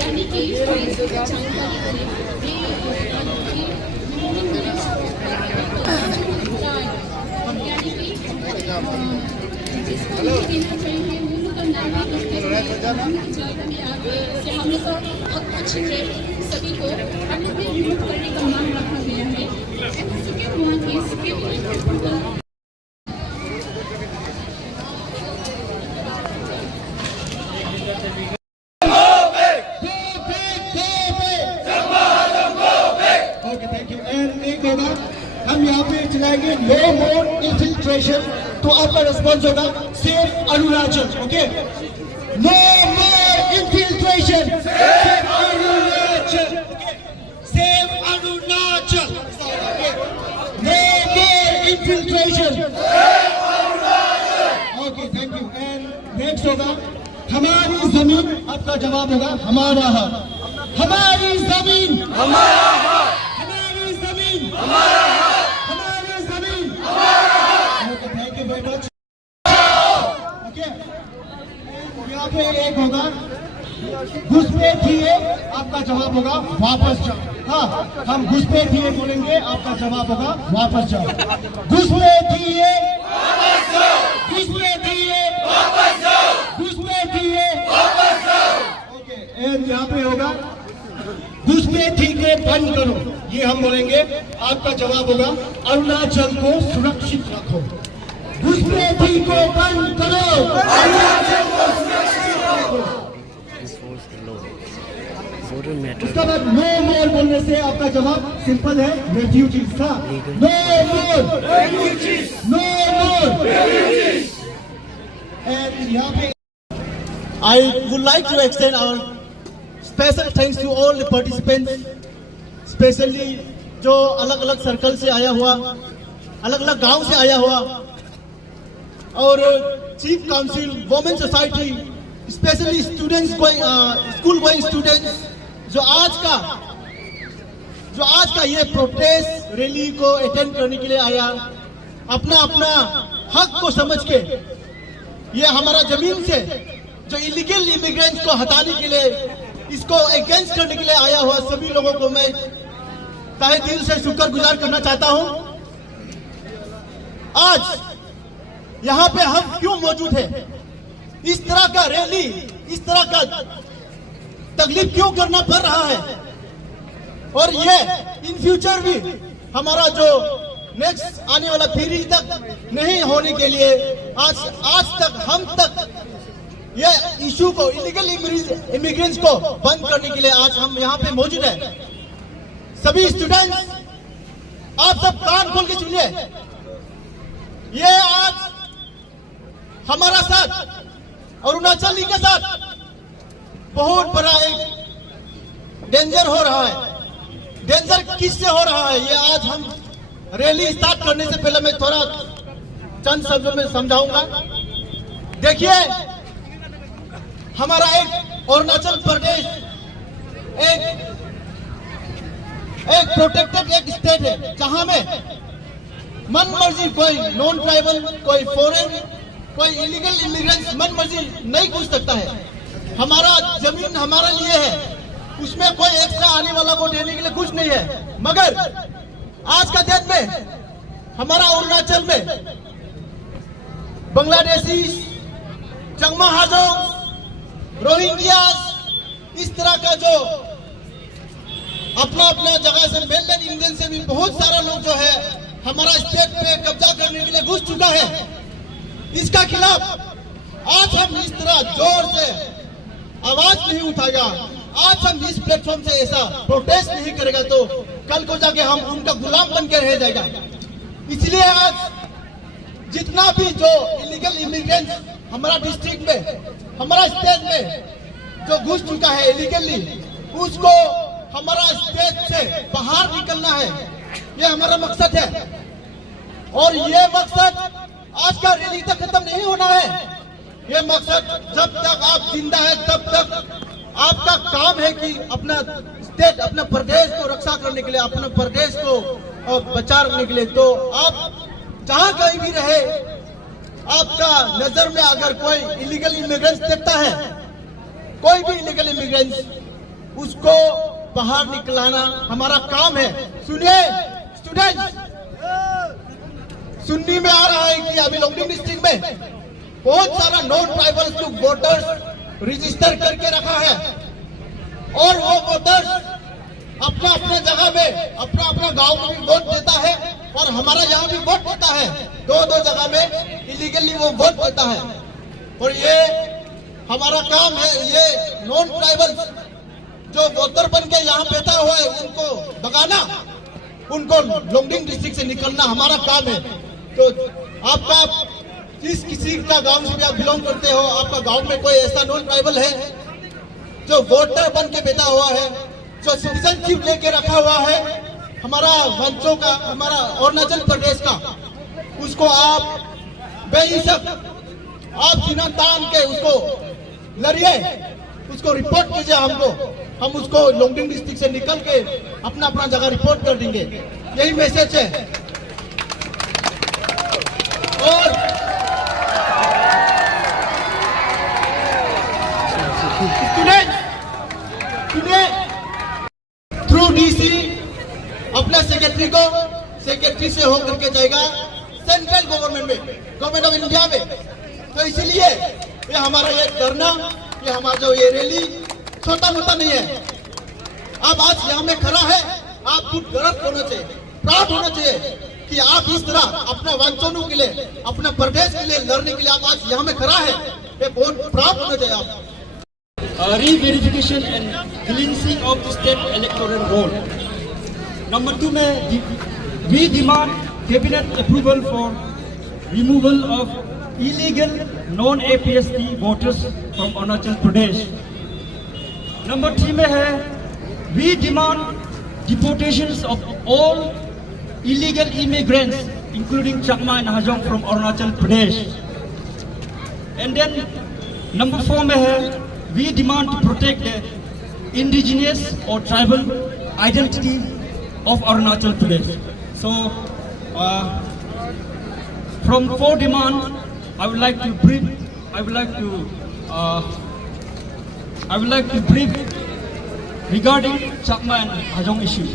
यानी कि जानकारी हम लोग का बहुत अच्छे थे सभी को हम लोग भी रिमूव करने का मांग रखा गया है। हम यहाँ पे चलाएंगे नो मोर इन्फिल्ट्रेशन, तो आपका रिस्पॉन्स होगा save Arunachal. Okay, no more infiltration, save Arunachal, save Arunachal, no more infiltration, save Arunachal. Okay, thank you. And next होगा हमारी जमीन, आपका जवाब होगा हमारा हक। हमारी जमीन हमारा हक, हमारी जमीन हमारा हक, हमारी जमीन हमारा हक। Okay, thank you very much. Okay, यहाँ पे एक होगा घुसपैठिए, आपका जवाब होगा वापस जाओ। हाँ, हम घुसपैठिए बोलेंगे, आपका जवाब होगा वापस जाओ। घुसपैठिए वापस जाओ, घुसपैठिए वापस जाओ, घुसपैठिए वापस जाओ। ओके, एंड यहाँ पे होगा घुसपैठी को बंद करो, ये हम बोलेंगे, आपका जवाब होगा अरुणाचल को सुरक्षित रखो। घुसपैठी को बंद करो, अरुणाचल को सुरक्षित रखो। उसका बाद नो मोर बोलने से आपका जवाब सिंपल है, रेफ्यूजीज था। No more refugees, no more refugees. And यहाँ पे I would like to extend our special thanks to all the participants, especially जो अलग अलग सर्कल से आया हुआ, अलग अलग गांव से आया हुआ, और chief council, women society, specially students going, school going students, जो आज का ये प्रोटेस्ट रैली को अटेंड करने के लिए आया, अपना अपना हक को समझ के, ये हमारा जमीन से जो इलीगल इमिग्रेंट्स को हटाने के लिए, इसको अगेंस्ट करने के लिए आया हुआ सभी लोगों को मैं तहे दिल से शुक्रगुजार करना चाहता हूं। आज यहां पे हम क्यों मौजूद हैं, इस तरह का रैली, इस तरह का तकलीफ क्यों करना पड़ रहा है, और ये इन फ्यूचर भी हमारा जो नेक्स्ट आने वाला पीढ़ी तक नहीं होने के लिए आज तक हम तक ये इशू को, इलीगल इमिग्रेंट्स को बंद करने के लिए आज हम यहाँ पे मौजूद हैं। सभी स्टूडेंट्स, आप सब कान खोल के सुनिए, ये आज हमारा साथ अरुणाचल के साथ बहुत बड़ा एक डेंजर हो रहा है। डेंजर किससे हो रहा है, ये आज हम रैली स्टार्ट करने से पहले मैं थोड़ा चंद शब्दों में समझाऊंगा। देखिए, हमारा एक अरुणाचल प्रदेश एक प्रोटेक्टेड एक स्टेट है, जहां में मन मर्जी कोई नॉन ट्राइबल, कोई फॉरेन, कोई इलीगल इमिग्रेंट्स मन मर्जी नहीं घुस सकता है। हमारा जमीन हमारा लिए है, उसमें कोई एक्स्ट्रा आने वाला को देने के लिए कुछ नहीं है। मगर आज का डेट में हमारा अरुणाचल में बांग्लादेशी, चंगमा हाजोंग, रोहिंग्या, इस तरह का जो अपना अपना जगह से मेनलैंड इंडियन से भी बहुत सारा लोग जो है हमारा स्टेट पे कब्जा करने के लिए घुस चुका है। इसका खिलाफ आज हम इस तरह जोर से आवाज नहीं उठाएगा, आज हम इस प्लेटफॉर्म से ऐसा प्रोटेस्ट नहीं करेगा तो कल को जाके हम उनका गुलाम बन के रह जाएगा। इसलिए आज जितना भी जो इलीगल इमिग्रेंट हमारा डिस्ट्रिक्ट में, हमारा स्टेट में जो घुस चुका है इलीगली, उसको हमारा स्टेट से बाहर निकलना है, ये हमारा मकसद है। और ये मकसद आज का रैली तक खत्म नहीं होना है। ये मकसद जब तक आप जिंदा है तब तक आपका काम है कि अपना स्टेट, अपने प्रदेश को रक्षा करने के लिए, अपने प्रदेश को बचा रखने के लिए, तो आप जहां कहीं भी रहे, आपका नजर में अगर कोई इलीगल इमिग्रेंट्स देखता है, कोई भी इलीगल इमिग्रेंट्स, उसको बाहर निकलाना हमारा काम है। सुनिए स्टूडेंट्स, सुनने में आ रहा है कि अभी लोंगडिंग डिस्ट्रिक्ट में बहुत सारा नॉन ट्राइबल वोटर्स रजिस्टर करके रखा है और वो वोटर्स अपना अपने जगह में अपना अपना गांव में भी वोट देता है और हमारा यहाँ भी वोट देता है। दो जगह में इलीगली वो वोट देता है और ये हमारा काम है। ये नॉन ट्राइबल जो वोटर बन के यहाँ बैठा हुआ है उनको भगाना, उनको लोंगडिंग डिस्ट्रिक्ट से निकलना हमारा काम है। तो आपका जिस किसी का गांव से भी आप बिलोंग करते हो, आपका गांव में कोई ऐसा नॉन ट्राइबल है जो वोटर बन के बैठा हुआ है, जो सिटीजनशिप लेके रखा हुआ है हमारा वंशों का, हमारा अरुणाचल प्रदेश का, उसको आप बेहिचक आप सीना तान के उसको लड़िए, उसको रिपोर्ट कीजिए हमको, हम उसको लोंगडिंग डिस्ट्रिक्ट से निकल के अपना अपना जगह रिपोर्ट कर देंगे। यही मैसेज है। और थ्रू डीसी अपना सेक्रेटरी से होकर के जाएगा सेंट्रल गवर्नमेंट में, गवर्नमेंट ऑफ इंडिया में। तो इसीलिए ये हमारा ये धरना, ये हमारा जो ये रैली छोटा मोटा नहीं है। आप आज यहाँ में खड़ा है, आप खुद गर्व होना चाहिए, प्राउड होना चाहिए कि आप इस तरह अपना वंशों के लिए, अपने प्रदेश के लिए लड़ने के लिए आप आज यहाँ में खड़ा है। ये बहुत प्राउड होना चाहिए आप। Re-verification and cleansing of the state electoral roll. Number 2 में we demand cabinet approval for removal of illegal non-APST voters from Arunachal Pradesh. Number 3 में है we demand deportations of all illegal immigrants including Chakma and Hajong from Arunachal Pradesh. And then number 4 में है we demand to protect the indigenous or tribal identity of Arunachal Pradesh. So, from 4 demands, I would like to brief regarding Chakma and Hajong issue.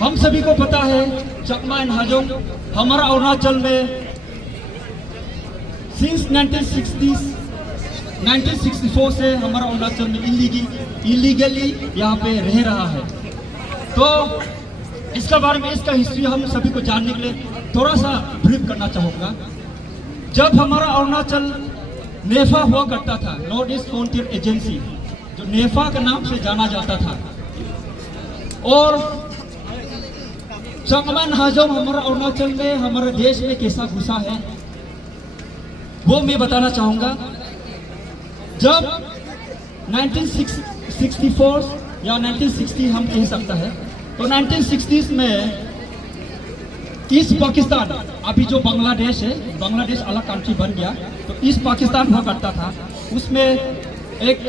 हम सभी को पता है चकमा and Hajong हमारा अरुणाचल में since 1964 से हमारा अरुणाचल में इलीगली यहाँ पे रह रहा है। तो इसका बारे में, इसका हिस्ट्री हम सभी को जानने के लिए थोड़ा सा ब्रीफ करना चाहूँगा। जब हमारा अरुणाचल नेफा हुआ करता था, नॉर्थ ईस्ट फ्रंटियर एजेंसी, जो नेफा के नाम से जाना जाता था, और चकमा एंड हाजोंग हमारा अरुणाचल में, हमारे देश में कैसा घुसा है वो मैं बताना चाहूँगा। जब 1964 या 1960 हम कह सकता है, तो 1960s में ईस्ट पाकिस्तान, अभी जो बांग्लादेश है, बांग्लादेश अलग कंट्री बन गया, तो ईस्ट पाकिस्तान हुआ करता था। उसमें एक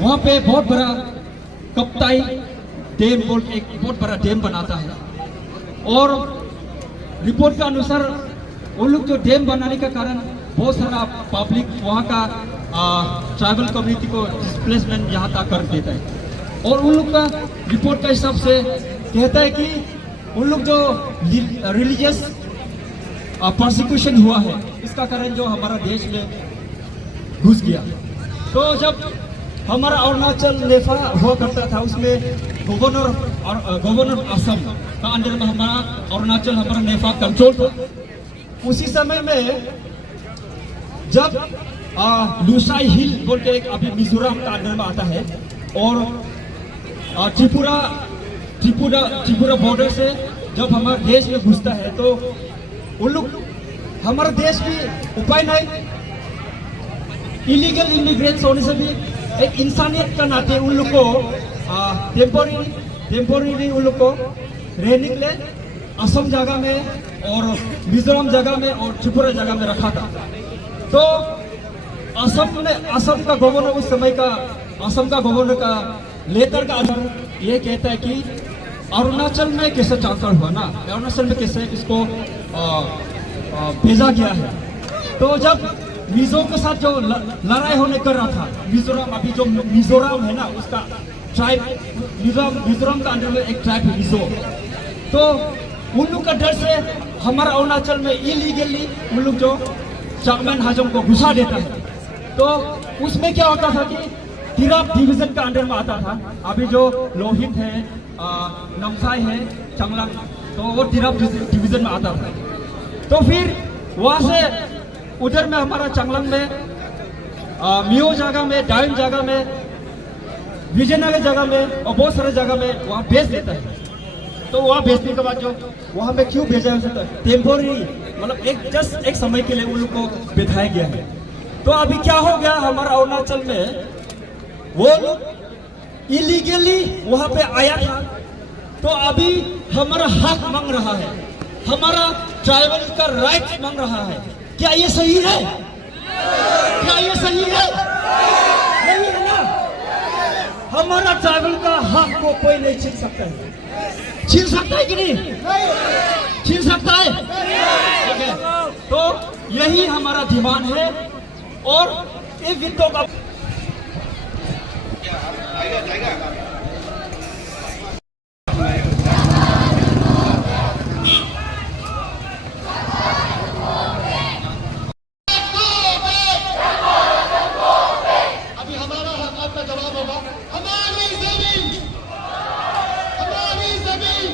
वहाँ पे बहुत बड़ा कप्ताई डैम बोल एक बहुत बड़ा डैम बनाता है, और रिपोर्ट के अनुसार वो लोग जो डैम बनाने के कारण बहुत सारा पब्लिक वहाँ का ट्राइबल कम्युनिटी को डिस्प्लेसमेंट यहाँ तक कर देता है। और उन लोग का रिपोर्ट का हिसाब से कहता है कि उन लोग जो रिलीजियस प्रोसिक्यूशन हुआ है, इसका कारण जो हमारा देश में घुस गया। तो जब हमारा अरुणाचल नेफा हुआ करता था, उसमें गवर्नर असम का अंडर में हमारा अरुणाचल, हमारा नेफा कंट्रोल था। उसी समय में जब लुसाई हिल बोल के एक अभी मिजोरम का अंडर में आता है, और त्रिपुरा बॉर्डर से जब हमारे देश में घुसता है, तो उन लोग हमारा देश भी उपाय नहीं, इलीगल इमिग्रेंट्स होने से भी एक इंसानियत का नाते उन लोग को टेम्पोररी उन लोग को रहने के लिए असम जगह में और मिजोरम जगह में और त्रिपुरा जगह में रखा था। तो असम का गवर्नर उस समय का, असम का गवर्नर का लेटर का आधार ये कहता है कि अरुणाचल में कैसे ट्रांसफर हुआ ना, अरुणाचल में कैसे इसको भेजा गया है। तो जब मिजो के साथ जो लड़ाई होने कर रहा था, मिजोरम, अभी जो मिजोरम है ना उसका ट्राइब, मिजोरम का अंदर में एक ट्राइब है मिजो, तो उन लोग का डर से हमारा अरुणाचल में इलीगली उन लोग जो चांगमेन हाजोंग को घुसा देता है। तो उसमें क्या होता था कि तिराप डिवीजन का अंडर में आता था। अभी जो लोहित है, नमसाई है, चांगलांग, तो वो तिराप डिवीजन में आता था। तो फिर वहाँ से उधर में हमारा चांगलांग में, मियो जगह में, डाइन जगह में, विजयनगर जगह में और बहुत सारे जगह में वहाँ भेज देता है। तो वहाँ भेजने के बाद जो वहाँ पे क्यों भेजा है, टेम्पोररी, मतलब जस्ट एक समय के लिए उन लोग को बिठाया गया है। तो अभी क्या हो गया, हमारा अरुणाचल में वो लोग इलीगली वहाँ पे आया था, तो अभी हमारा हक मांग रहा है, हमारा ट्राइबल का राइट मांग रहा है। क्या ये सही है? क्या ये सही है? नहीं है ना? हमारा ट्राइबल का हक को कोई नहीं छीन सकता है। छीन सकता है कि नहीं? छीन सकता है? ठीक है। तो यही हमारा डिमांड है। और इन वित्तों का जवाब होगा, हमारी जमीन, हमारी जमीन।